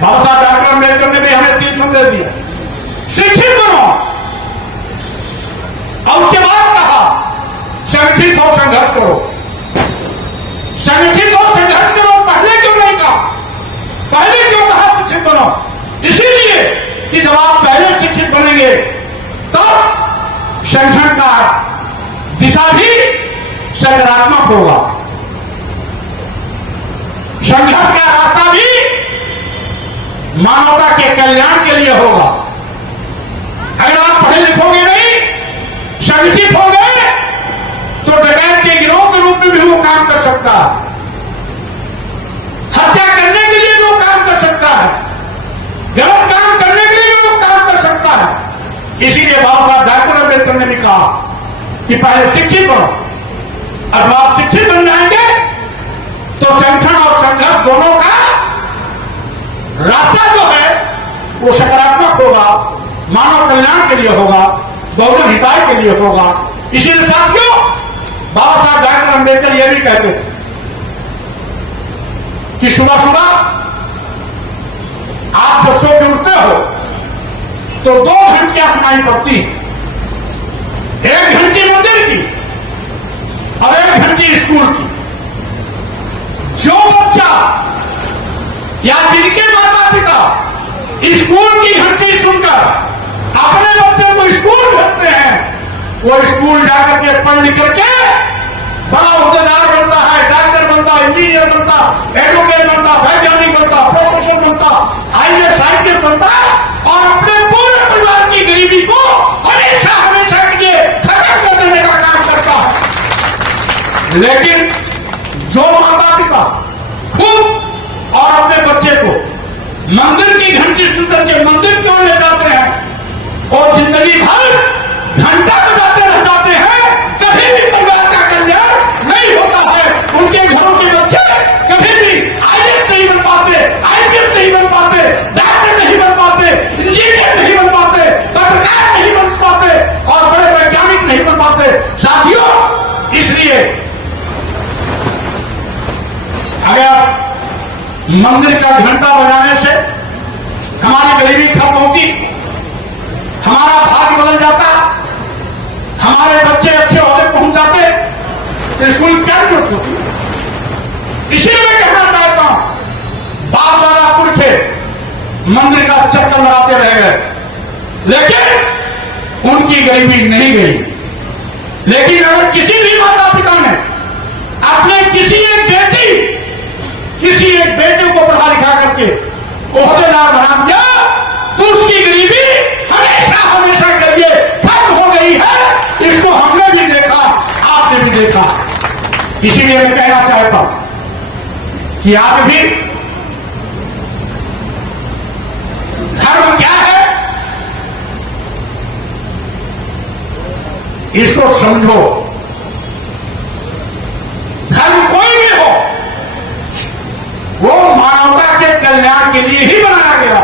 बाबा साहब डॉक्टर अम्बेडकर ने भी हमें 3 संदेश दिया, शिक्षित बनो, और उसके बाद कहा संगठित और संघर्ष करो। संगठित और संघर्ष करो पहले क्यों नहीं कहा? पहले क्यों कहा शिक्षित बनो? इसीलिए कि जब आप पहले शिक्षित बनेंगे तब संगठन का दिशा भी सकारात्मक होगा, संघर्ष का रास्ता भी मानवता के कल्याण के लिए होगा। अगर आप पढ़े लिखोगे नहीं, संगठित हो गए, तो डकैत के गिरोह के रूप में भी वो काम कर सकता है, हत्या करने के लिए वो काम कर सकता है, गलत काम करने के लिए वो काम कर सकता है। इसीलिए बाबा साहब डॉक्टर अम्बेडकर ने भी कहा कि पहले शिक्षित बनो, और आप शिक्षित बन जाएंगे तो संगठन और संघर्ष दोनों का रास्ता जो है वो सकारात्मक होगा, मानव कल्याण के लिए होगा, बहुजन हिताय के लिए होगा। इसीलिए साथियों, बाबा साहब डॉक्टर अम्बेडकर यह भी कहते थे कि सुबह सुबह आप जब सो के उठते हो तो 2 घंटियां सुनाई पड़ती, 1 घंटी मंदिर की और 1 घंटी स्कूल की। जो बच्चा या जिनके माता पिता स्कूल की घंटी सुनकर अपने बच्चे को स्कूल भेजते हैं, वो स्कूल जाकर के पढ़ लिख करके बड़ा उद्देदार बनता है, डॉक्टर बनता, इंजीनियर बनता, एडवोकेट बनता, वैज्ञानिक बनता, प्रोफेसर बनता, IAS साइंटिस्ट बनता और अपने पूरे परिवार की गरीबी को हमेशा हमेशा के लिए खत्म कर देने का काम करता है। लेकिन जो माता पिता खुद और अपने बच्चे को मंदिर की घंटी सुनकर के मंदिर क्यों ले जाते हैं और जिंदगी भर घंटा बजाते रह जाते हैं, कभी भी परिवार का कल्याण नहीं होता है। उनके घरों के बच्चे कभी भी IAS नहीं बन पाते, IPS नहीं बन पाते, डॉक्टर नहीं बन पाते, इंजीनियर नहीं बन पाते, पत्रकार नहीं बन पाते और बड़े अगर मंदिर का घंटा बजाने से हमारी गरीबी खत्म होती, हमारा भाग्य बदल जाता, हमारे बच्चे अच्छे ओहदे पहुंच जाते, तो इसको क्या जरूरत होती। इसीलिए मैं कहना चाहता हूं, बाप दादा पुरखे मंदिर का चक्कर लगाते रह गए, लेकिन उनकी गरीबी नहीं गई। लेकिन अगर किसी भी माता पिता ने अपने किसी एक बेटे को पढ़ा लिखा करके ओहदेदार बना दिया, तो उसकी गरीबी हमेशा हमेशा के लिए खत्म हो गई है। इसको हमने भी देखा, आपने भी देखा। इसीलिए मैं कहना चाहता हूं कि आज भी धर्म क्या है इसको समझो। धर्म कोई भी हो, वो मानवता के कल्याण के लिए ही बनाया गया।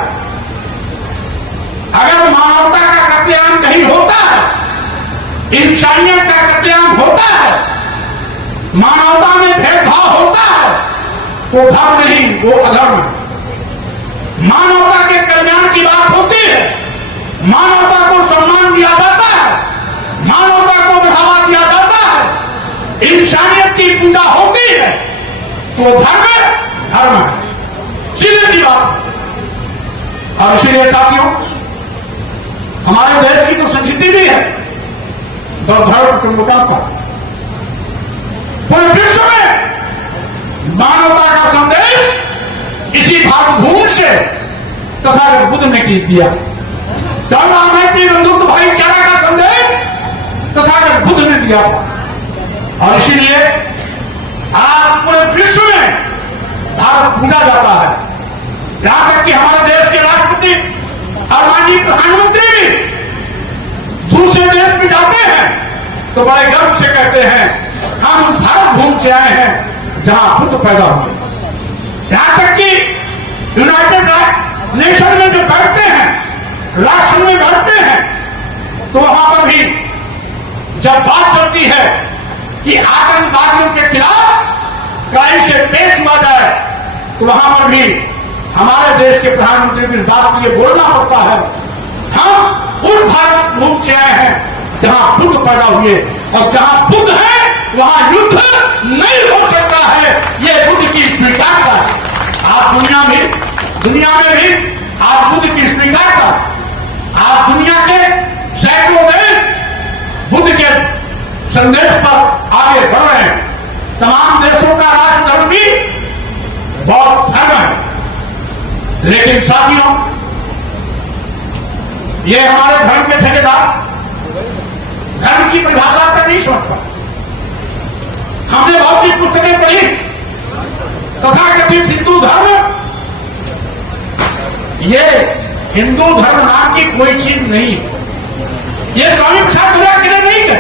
अगर मानवता का कत्लेआम कहीं होता है, इंसानियत का कत्लेआम होता है, मानवता में भेदभाव होता है, वो धर्म नहीं, वो अधर्म है। मानवता के कल्याण की बात होती है, मानवता को सम्मान दिया जाता है, मानवता को बढ़ावा दिया जाता है, इंसानियत की पूजा होती है, तो धर्म है, सीधी सी बात। और इसीलिए साथियों, हमारे देश की तो संस्कृति भी है धर्म कुटुंबकता पर। पूरे विश्व में मानवता का संदेश इसी भारत भूमि से तथागत बुद्ध ने दिया। करुणा मैत्री बंधुत्व भाईचारा का संदेश तथागत बुद्ध ने दिया। और इसीलिए आज पूरे विश्व में भारत पूजा जाता है। यहां तक कि हमारे देश के राष्ट्रपति और माननीय प्रधानमंत्री भी दूसरे देश में जाते हैं तो बड़े गर्व से कहते हैं हम उस भारत भूमि से आए हैं जहां बुद्ध पैदा हुए। यहां तक कि यूनाइटेड नेशन में जो बैठते हैं, राष्ट्र में बैठते हैं, तो वहां पर भी जब बात चलती है कि आतंकवादियों के खिलाफ कड़ाई से पेश हुआ जाए, तो वहां पर भी हमारे देश के प्रधानमंत्री को इस बात के लिए बोलना पड़ता है हम उस भारत भूमि से आए हैं जहां बुद्ध पैदा हुए, और जहां बुद्ध है वहां युद्ध नहीं हो सकता है। यह बुद्ध की स्वीकारता है। आज दुनिया में भी आज बुद्ध की स्वीकारता। आज दुनिया के सैकड़ों देश बुद्ध के संदेश पर आगे बढ़ रहे हैं। तमाम देशों का राष्ट्र धर्म भी बौद्ध धर्म है। लेकिन साथियों, ये हमारे धर्म के ठेकेदार धर्म की परिभाषा तक नहीं समझ पाते। हमने बहुत सी पुस्तकें पढ़ी, तथाकथित हिंदू धर्म, ये हिंदू धर्म नाम की कोई चीज नहीं है। ये स्वामी प्रसाद मुखर्जी के लिए नहीं है,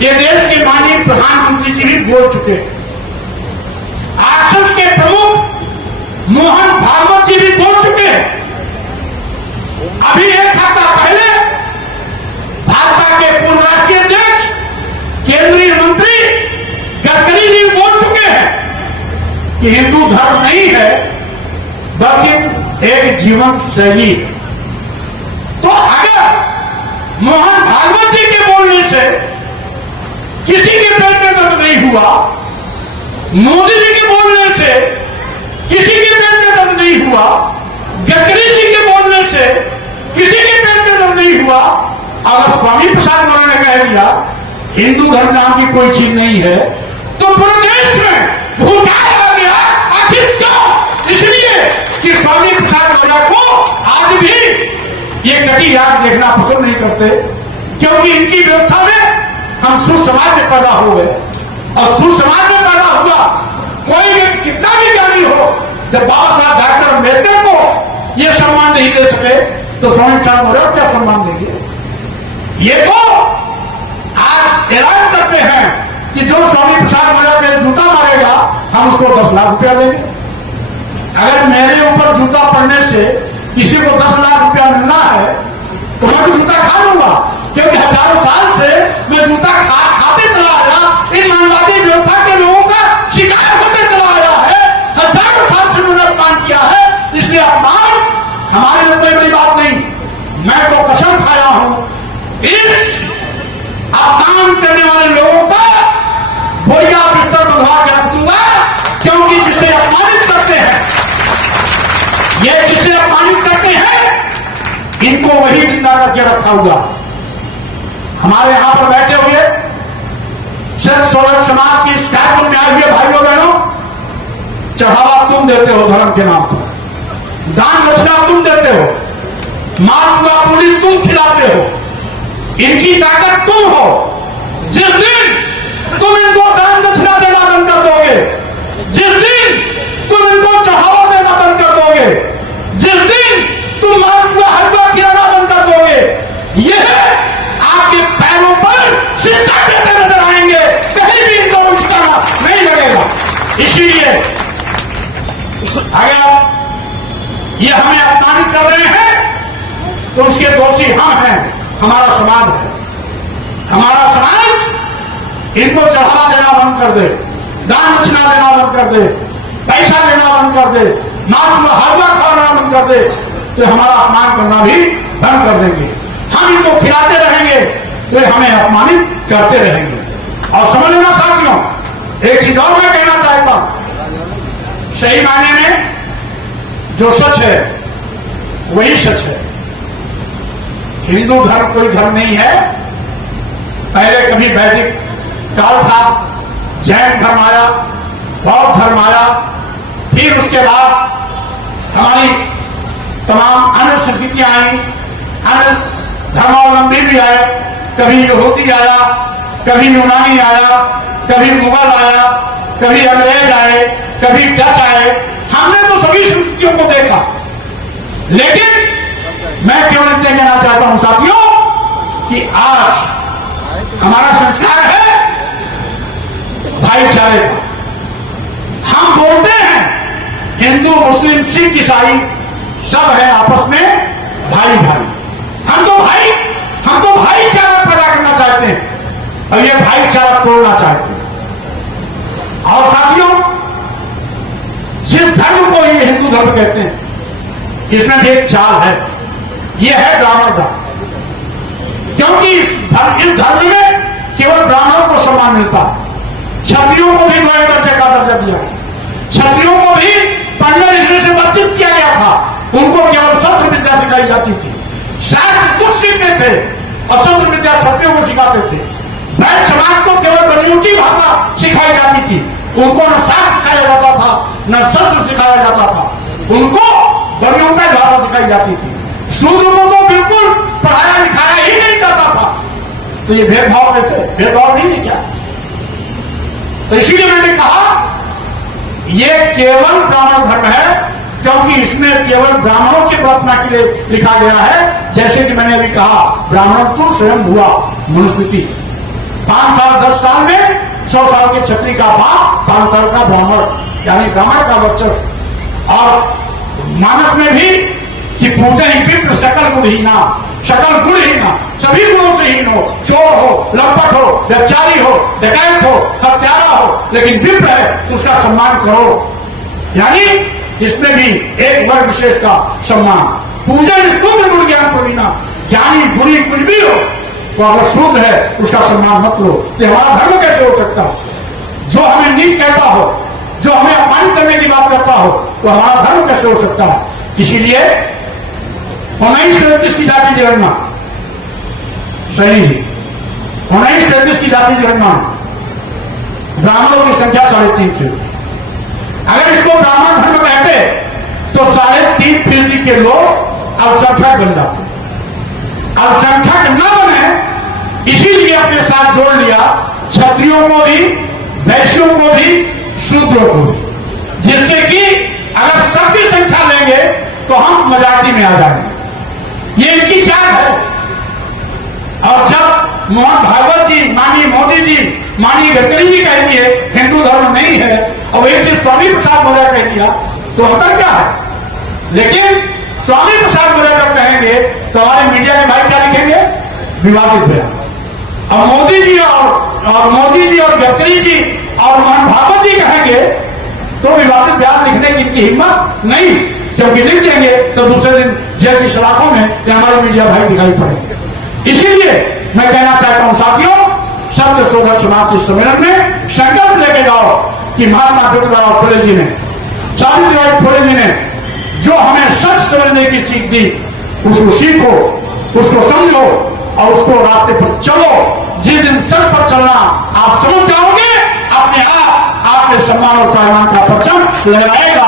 ये देश के माननीय प्रधानमंत्री जी भी बोल चुके हैं। आरएसएस के प्रमुख मोहन भागवत जी भी बोल चुके हैं। अभी एक हफ्ता पहले भाजपा के पूर्व राष्ट्रीय अध्यक्ष केंद्रीय मंत्री गडकरी जी बोल चुके हैं कि हिंदू धर्म नहीं है बल्कि एक जीवन शैली। तो अगर मोहन भागवत जी के बोलने से किसी के पेट में दर्द नहीं हुआ, मोदी जी के बोलने से किसी के पेट में दर्द नहीं हुआ, गडकरी जी के बोलने से किसी के पेट में दर्द नहीं हुआ, अगर स्वामी प्रसाद मुखर्जी ने कह दिया हिंदू धर्म नाम की कोई चीज नहीं है, तो पूरे देश में भूचाल आ गया। आखिर क्यों? इसलिए कि स्वामी प्रसाद मुखर्जी को आज भी ये कटी याद देखना पसंद नहीं करते, क्योंकि इनकी व्यवस्था में हम सुसमाज में पैदा हो गए। और सुसमाज में पैदा हुआ कोई व्यक्ति कितना भी ज्ञानी हो, जब बाबा साहब डॉक्टर अम्बेडकर को यह सम्मान नहीं दे सके तो स्वामी प्रसाद मुखर्जी क्या सम्मान देंगे? ये तो आज ऐलान करते हैं कि जो स्वामी प्रसाद मुखर्जी पे जूता मारेगा हम उसको 10 लाख रुपया देंगे। अगर मेरे ऊपर जूता पड़ने से किसी को 10 लाख रुपया मिलना है तो मैं भी जूता खा लूंगा, क्योंकि हजारों साल से मैं जूता खाते चला आया, इन मानवादी व्यवस्था के लोगों का शिकार होते चला आया है। अपमानित करते हैं, ये जिसे अपमानित करते हैं, इनको वही जिंदा करके रखा हुआ। हमारे यहां पर बैठे हुए सिर्फ सोलर समाज की शिकायत में आए हुए भाइयों बहनों, चढ़ावा तुम देते हो धर्म के नाम पर, दान दक्षिणा तुम देते हो, मालपुआ पूरी तुम खिलाते हो, इनकी ताकत तुम हो। जिस दिन तुम इनको दान दक्षिणा देना बंद कर दोगे, जिस दिन तुम इनको चढ़ावा देना बंद कर दोगे, जिस दिन तुम मालपुआ हलवा खिलाना बंद कर दोगे, यह आपके पैरों पर सिक्का देते नजर आएंगे, कहीं भी इनको उसका नहीं लगेगा। इसीलिए अगर ये हमें अपमानित कर रहे हैं तो उसके दोषी हम हैं, हमारा समाज है। हमारा समाज इनको चढ़ावा देना बंद कर दे, दान दक्षिणा देना बंद कर दे, पैसा देना बंद कर दे, मालपुआ हलवा खाना बंद कर दे, तो हमारा अपमान करना भी बंद कर देंगे। हम इनको खिलाते रहेंगे तो हमें अपमानित करते रहेंगे। और समझ लेना साथियों, एक चीज और मैं कहना चाहता हूं, सही मायने में जो सच है वही सच है। हिंदू धर्म कोई धर्म नहीं है। पहले कभी वैदिक काल था, जैन धर्म आया, बौद्ध धर्म आया, फिर उसके बाद हमारी तमाम अन्य संस्कृतियां आई, अन्य धर्मावलंबी भी आए, कभी यहूदी आया, कभी यूनानी आया, कभी मुगल आया, कभी अंग्रेज आए, कभी डच आए। हमने तो सभी संस्कृतियों को देखा, लेकिन मैं केवल इतना कहना चाहता हूं साथियों कि आज हमारा संस्कार है भाईचारे का। हम बोलते हैं हिंदू मुस्लिम सिख ईसाई सब है आपस में भाई भाई। हम तो भाईचारा पैदा करना चाहते हैं और ये भाईचारा तोड़ना चाहते हैं। और साथियों, जिस धर्म को ये हिंदू धर्म कहते हैं, इसमें भी एक चाल है, ये है ब्राह्मण धर्म। क्योंकि इस धर्म में केवल ब्राह्मणों को सम्मान मिलता है, क्षत्रियों को भी द्वितीय दर्जे का दर्जा दिया, क्षत्रियों को भी पढ़ने लिखने से वंचित किया गया था, उनको केवल शस्त्र विद्या सिखाई जाती थी। शास्त्र कुछ सीखते थे और शस्त्र विद्या क्षत्रियों को सिखाते थे। वैश्य समाज को केवल बनियोटी भाषा सिखाई जाती थी, उनको न शास्त्र सिखाया जाता था न शस्त्र सिखाया जाता था, उनको बनियोटा भाषा सिखाई जाती थी। शूद्र को तो बिल्कुल पढ़ाया लिखाया ही नहीं जाता था। तो ये भेदभाव कैसे? भेदभाव नहीं है क्या? तो इसीलिए मैंने कहा ये केवल ब्राह्मण धर्म है, क्योंकि इसमें केवल ब्राह्मणों की प्रार्थना के लिए लिखा गया है। जैसे कि मैंने अभी कहा, ब्राह्मण तो स्वयं हुआ मनुस्मृति, 5 साल 10 साल में 100 साल के क्षत्रिय का बाप, 5 साल का ब्राह्मण, यानी ब्राह्मण का वर्चस्व। और मानस में भी कि पूजे ही विप्र सकल गुणहीना, सकल गुणहीना, सभी गुणों से हीन हो, चोर हो, लंपट हो, व्यभिचारी हो, डकैत हो, हत्यारा हो, लेकिन विप्र है तो उसका सम्मान करो। यानी इसमें भी एक वर्ग विशेष का सम्मान। पूजन शुद्ध गुण ज्ञान प्रवीणा, ज्ञानी गुणी कुछ भी हो तो अगर शुद्ध है उसका सम्मान मत लो। तो हमारा धर्म कैसे हो सकता? जो हमें नीच कहता हो, जो हमें अपमानित करने की बात करता हो, तो हमारा धर्म कैसे हो सकता है? इसीलिए 1933 की जाति जनगणना, सही जी, 1933 की जाति जनगणना ब्राह्मणों की संख्या 3.5 थी। अगर इसको ब्राह्मण धर्म कहते तो 3.5% के लोग अल्पसंख्यक बन जाते। अल्पसंख्यक न बने इसीलिए अपने साथ जोड़ लिया क्षत्रियों को भी, वैश्यों को भी, शूद्रों को भी, जिससे कि अगर सबकी संख्या लेंगे तो हम मजाकी में आ जाएंगे। ये इनकी चाल है। और जब मोहन भागवत जी, माननीय मोदी जी, माननीय गडकरी जी कह दिए हिंदू धर्म नहीं है, और एक दिन स्वामी प्रसाद मौर्य कह दिया, तो होता क्या है? लेकिन स्वामी प्रसाद मौर्य जब कहेंगे तो हमारे मीडिया के भाई क्या लिखेंगे? विवादित बयान। और मोदी जी और गडकरी जी और मोहन भागवत जी कहेंगे तो विवादित बयान लिखने की इनकी हिम्मत नहीं, क्योंकि लिख देंगे तो दूसरे दिन जेल की सलाखों में हमारे मीडिया भाई दिखाई पड़ेंगे। इसीलिए मैं कहना चाहता हूं साथियों, सत्य शोधक समाज के सम्मेलन में संकल्प लेके जाओ कि महात्मा ज्योतिराव फुले जी ने सावित्रीबाई फुले जी ने जो हमें सच समझने की सीख दी, उसको सीखो, उसको समझो और उसको रास्ते पर चलो। जिस दिन सच पर चलना आप समझ जाओगे, अपने आप आपके सम्मान और सम्मान का परचम लहराएगा।